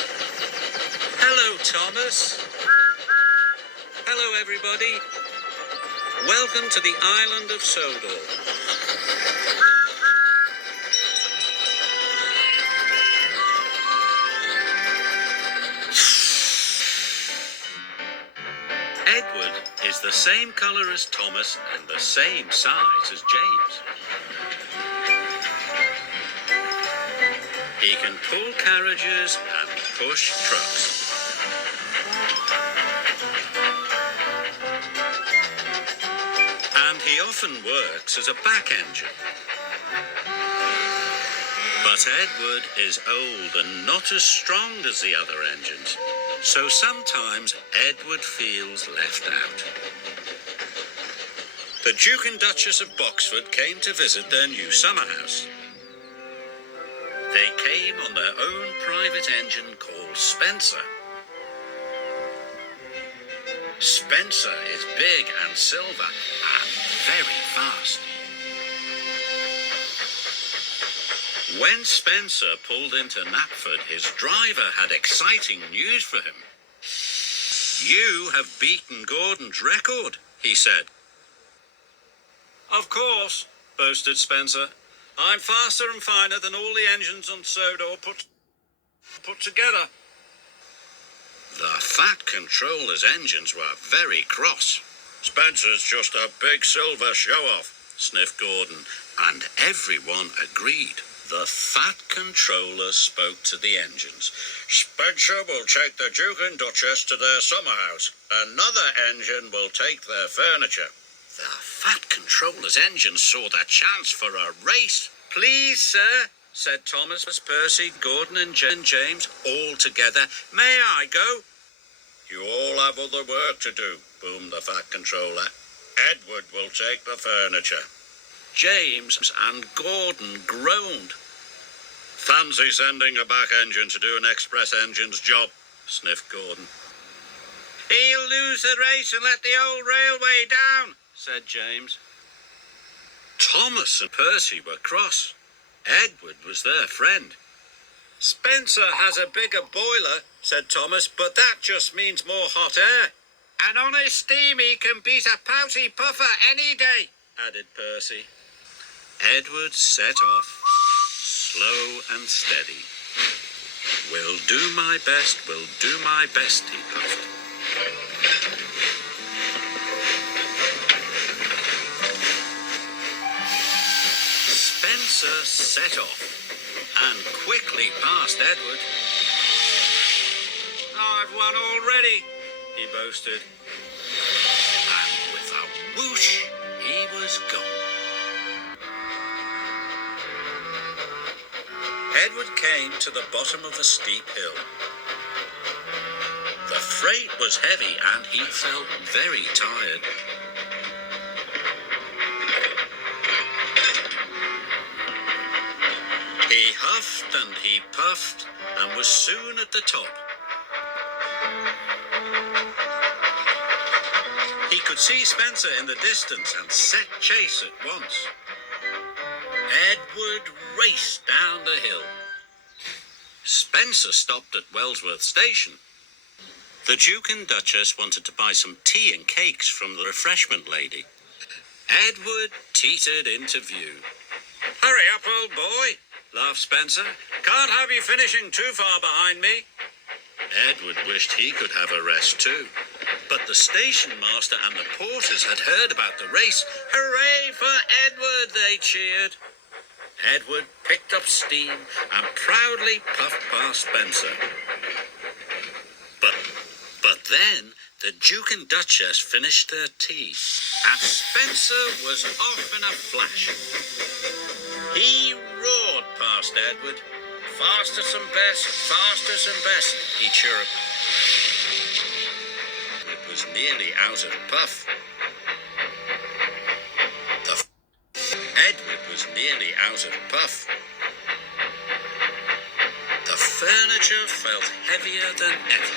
Hello, Thomas. Hello, everybody. Welcome to the island of Sodor. Edward is the same colour as Thomas and the same size as James. He can pull carriages and push trucks. And he often works as a back engine. But Edward is old and not as strong as the other engines, so sometimes Edward feels left out. The Duke and Duchess of Boxford came to visit their new summer house. They came on their own private engine called Spencer. Spencer is big and silver and very fast. When Spencer pulled into Knapford, his driver had exciting news for him. "You have beaten Gordon's record," he said. "Of course," boasted Spencer. "I'm faster and finer than all the engines on Sodor put together." The Fat Controller's engines were very cross. "Spencer's just a big silver show-off," sniffed Gordon, and everyone agreed. The Fat Controller spoke to the engines. "Spencer will take the Duke and Duchess to their summer house. Another engine will take their furniture." The Fat Controller's engines saw their chance for a race. "Please, sir," said Thomas, Percy, Gordon and James, all together. "May I go?" "You all have other work to do," boomed the Fat Controller. "Edward will take the furniture." James and Gordon groaned. "Fancy sending a back engine to do an express engine's job," sniffed Gordon. "He'll lose the race and let the old railway down," said James. Thomas and Percy were cross. Edward was their friend. "Spencer has a bigger boiler," said Thomas, "but that just means more hot air." "An honest steamy can beat a pouty puffer any day," added Percy. Edward set off, slow and steady. "Will do my best, will do my best," he puffed. Spencer set off and quickly passed Edward. "I've won already," he boasted. And with a whoosh, he was gone. Edward came to the bottom of a steep hill. The freight was heavy and he felt very tired. He huffed and he puffed and was soon at the top. He could see Spencer in the distance and set chase at once. Edward raced down the hill. Spencer stopped at Wellsworth Station. The Duke and Duchess wanted to buy some tea and cakes from the refreshment lady. Edward teetered into view. "Hurry up, old boy," laughed Spencer. "Can't have you finishing too far behind me." Edward wished he could have a rest too. But the station master and the porters had heard about the race. "Hooray for Edward," they cheered. Edward picked up steam and proudly puffed past Spencer. But then the Duke and Duchess finished their tea, and Spencer was off in a flash. He roared past Edward. "Fastest and best, fastest and best," he chirruped. It was nearly out of puff. Edward was nearly out of puff. The furniture felt heavier than ever.